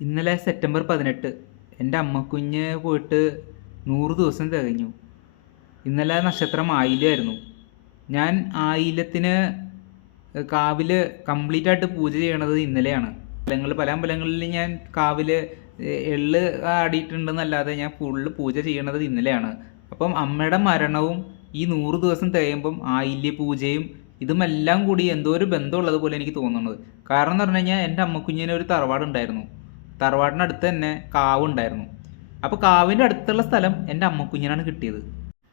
ഇന്നലെ സെപ്റ്റംബർ പതിനെട്ട്. എന്റെ അമ്മക്കുഞ്ഞ് പോയിട്ട് നൂറ് ദിവസം തികഞ്ഞു. ഇന്നലെ നക്ഷത്രം ആയിലായിരുന്നു ഞാൻ ആയില്യത്തിന് കാവിൽ കംപ്ലീറ്റ് ആയിട്ട് പൂജ ചെയ്യണത് ഇന്നലെയാണ്. അമ്പലങ്ങൾ പല അമ്പലങ്ങളിൽ ഞാൻ കാവിൽ എള്ള് ആടിയിട്ടുണ്ടെന്നല്ലാതെ ഞാൻ ഫുള്ള് പൂജ ചെയ്യണത് ഇന്നലെയാണ്. അപ്പം അമ്മയുടെ മരണവും ഈ നൂറ് ദിവസം തികയുമ്പം ആയില്യ പൂജയും ഇതുമെല്ലാം കൂടി എന്തോ ഒരു ബന്ധമുള്ളത് പോലെ എനിക്ക് തോന്നുന്നത്. കാരണം എന്ന് പറഞ്ഞു കഴിഞ്ഞാൽ എന്റെ അമ്മക്കുഞ്ഞിന് ഒരു തറവാടുണ്ടായിരുന്നു. തറവാടിനടുത്ത് തന്നെ കാവുണ്ടായിരുന്നു അപ്പോൾ കാവിന്റെ അടുത്തുള്ള സ്ഥലം എന്റെ അമ്മക്കുഞ്ഞിനാണ് കിട്ടിയത്.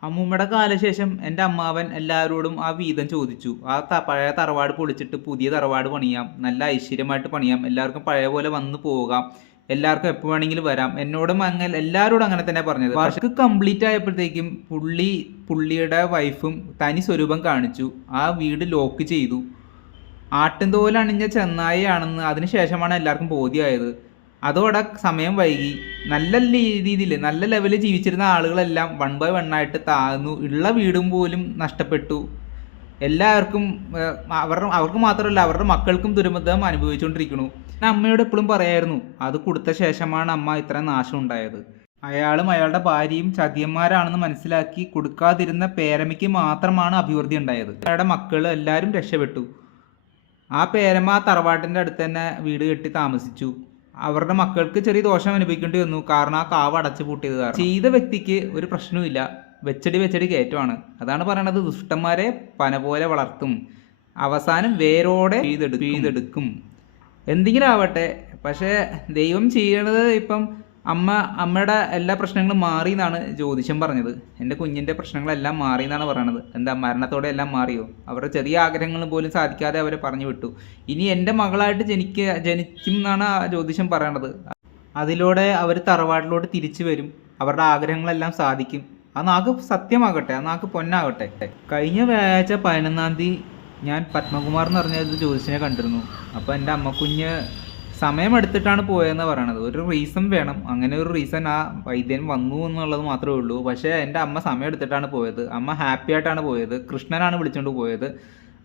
അമ്മൂമ്മയുടെ കാലശേഷം എന്റെ അമ്മാവൻ എല്ലാവരോടും ആ വീതം ചോദിച്ചു. ആ ത പഴയ തറവാട് പൊളിച്ചിട്ട് പുതിയ തറവാട് പണിയാം. നല്ല ഐശ്വര്യമായിട്ട് പണിയാം. എല്ലാവർക്കും പഴയ പോലെ വന്നു പോകാം. എല്ലാവർക്കും എപ്പോൾ വേണമെങ്കിലും വരാം. എന്നോടും അങ്ങനെ എല്ലാവരോടും അങ്ങനെ തന്നെ പറഞ്ഞത്. വർക്ക് കംപ്ലീറ്റ് ആയപ്പോഴത്തേക്കും പുള്ളി പുള്ളിയുടെ വൈഫും തനി സ്വരൂപം കാണിച്ചു. ആ വീട് ലോക്ക് ചെയ്തു. ആട്ടിൻതോലണിഞ്ഞ അണിഞ്ഞ ചെന്നായിയാണെന്ന് അതിനുശേഷമാണ് എല്ലാവർക്കും ബോധ്യമായത്. അതോടെ സമയം വൈകി. നല്ല രീതിയിൽ നല്ല ലെവലിൽ ജീവിച്ചിരുന്ന ആളുകളെല്ലാം വൺ ബൈ വൺ ആയിട്ട് താഴ്ന്നു. ഉള്ള വീടും പോലും നഷ്ടപ്പെട്ടു. എല്ലാവർക്കും അവരുടെ അവർക്ക് മാത്രമല്ല അവരുടെ മക്കൾക്കും ദുരന്തം അനുഭവിച്ചുകൊണ്ടിരിക്കുന്നു അമ്മയോട് എപ്പോഴും പറയായിരുന്നു അത് കൊടുത്ത ശേഷമാണ് അമ്മ ഇത്ര നാശം ഉണ്ടായത്. അയാളും അയാളുടെ ഭാര്യയും ചതിയന്മാരാണെന്ന് മനസ്സിലാക്കി കൊടുക്കാതിരുന്ന പേരമ്മയ്ക്ക് മാത്രമാണ് അഭിവൃദ്ധി ഉണ്ടായത്. അയാളുടെ മക്കൾ എല്ലാവരും രക്ഷപ്പെട്ടു. ആ പേരമ്മ തറവാട്ടിന്റെ അടുത്ത് തന്നെ വീട് കെട്ടി താമസിച്ചു. അവരുടെ മക്കൾക്ക് ചെറിയ ദോഷം അനുഭവിക്കേണ്ടി വന്നു. കാരണം ആ കാവ് അടച്ചു പൂട്ടിയത് കാരണം. ചെയ്ത വ്യക്തിക്ക് ഒരു പ്രശ്നവുമില്ല. വെച്ചടി വെച്ചടി കയറ്റമാണ്. അതാണ് പറയണത്. ദുഷ്ടന്മാരെ പന പോലെ വളർത്തും. അവസാനം വേരോടെ ചെയ്തെടുക്കും എന്തെങ്കിലും ആവട്ടെ. പക്ഷേ ദൈവം ചെയ്യണത് ഇപ്പം അമ്മ അമ്മയുടെ എല്ലാ പ്രശ്നങ്ങളും മാറി എന്നാണ് ജ്യോതിഷം പറഞ്ഞത്. എന്റെ കുഞ്ഞിന്റെ പ്രശ്നങ്ങളെല്ലാം മാറി എന്നാണ് പറയണത്. എന്താ മരണത്തോടെ എല്ലാം മാറിയോ? അവരുടെ ചെറിയ ആഗ്രഹങ്ങൾ പോലും സാധിക്കാതെ അവരെ പറഞ്ഞു വിട്ടു. ഇനി എന്റെ മകളായിട്ട് ജനിക്ക ജനിക്കും എന്നാണ് ആ ജ്യോതിഷം പറയണത്. അതിലൂടെ അവർ തറവാട്ടിലോട്ട് തിരിച്ചു വരും. അവരുടെ ആഗ്രഹങ്ങളെല്ലാം സാധിക്കും. ആ നാക്ക് സത്യമാകട്ടെ ആ നാക്ക് പൊന്നാകട്ടെ. കഴിഞ്ഞ വ്യാഴാഴ്ച പതിനൊന്നാം തീയതി ഞാൻ പത്മകുമാർ എന്ന് പറഞ്ഞ ഒരു ജ്യോതിഷനെ കണ്ടിരുന്നു. അപ്പോൾ എന്റെ അമ്മക്കുഞ്ഞ് സമയമെടുത്തിട്ടാണ് പോയതെന്ന് പറയണത്. ഒരു റീസൺ വേണം. അങ്ങനെ ഒരു റീസൺ ആ വൈദ്യൻ വന്നു എന്നുള്ളത് മാത്രമേ ഉള്ളൂ. പക്ഷേ എന്റെ അമ്മ സമയം എടുത്തിട്ടാണ് പോയത്. അമ്മ ഹാപ്പി ആയിട്ടാണ് പോയത്. കൃഷ്ണനാണ് വിളിച്ചുകൊണ്ട് പോയത്.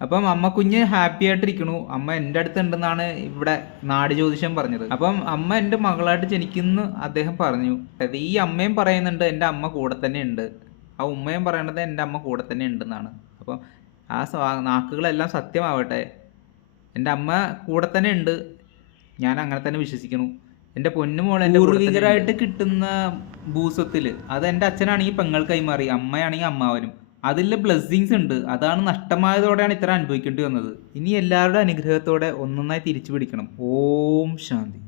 അപ്പം അമ്മ കുഞ്ഞ് ഹാപ്പി ആയിട്ടിരിക്കണു. അമ്മ എന്റെ അടുത്ത് ഉണ്ടെന്നാണ് ഇവിടെ നാട് ജ്യോതിഷം പറഞ്ഞത്. അപ്പം അമ്മ എന്റെ മകളായിട്ട് ജനിക്കുന്നു അദ്ദേഹം പറഞ്ഞു. ഈ അമ്മയും പറയുന്നുണ്ട് എന്റെ അമ്മ കൂടെ തന്നെ ഉണ്ട്. ആ ഉമ്മയും പറയണത് എന്റെ അമ്മ കൂടെ തന്നെ ഉണ്ടെന്നാണ്. അപ്പം ആ നാക്കുകളെല്ലാം സത്യമാവട്ടെ. എന്റെ അമ്മ കൂടെ തന്നെ ഉണ്ട്. ഞാൻ അങ്ങനെ തന്നെ വിശ്വസിക്കുന്നു. എന്റെ പൊന്നുമോൾ എന്റെ പൂർവികരായിട്ട് കിട്ടുന്ന ഭൂസ്വത്തിൽ അത് എന്റെ അച്ഛനാണെങ്കിൽ പെങ്ങൾ കൈമാറി അമ്മയാണെങ്കിൽ അമ്മാവനും അതിൽ ബ്ലെസ്സിങ്സ് ഉണ്ട്. അതാണ് നഷ്ടമായതോടെയാണ് ഇത്ര അനുഭവിക്കേണ്ടി വന്നത്. ഇനി എല്ലാവരുടെ അനുഗ്രഹത്തോടെ ഒന്നൊന്നായി തിരിച്ചു പിടിക്കണം. ഓം ശാന്തി.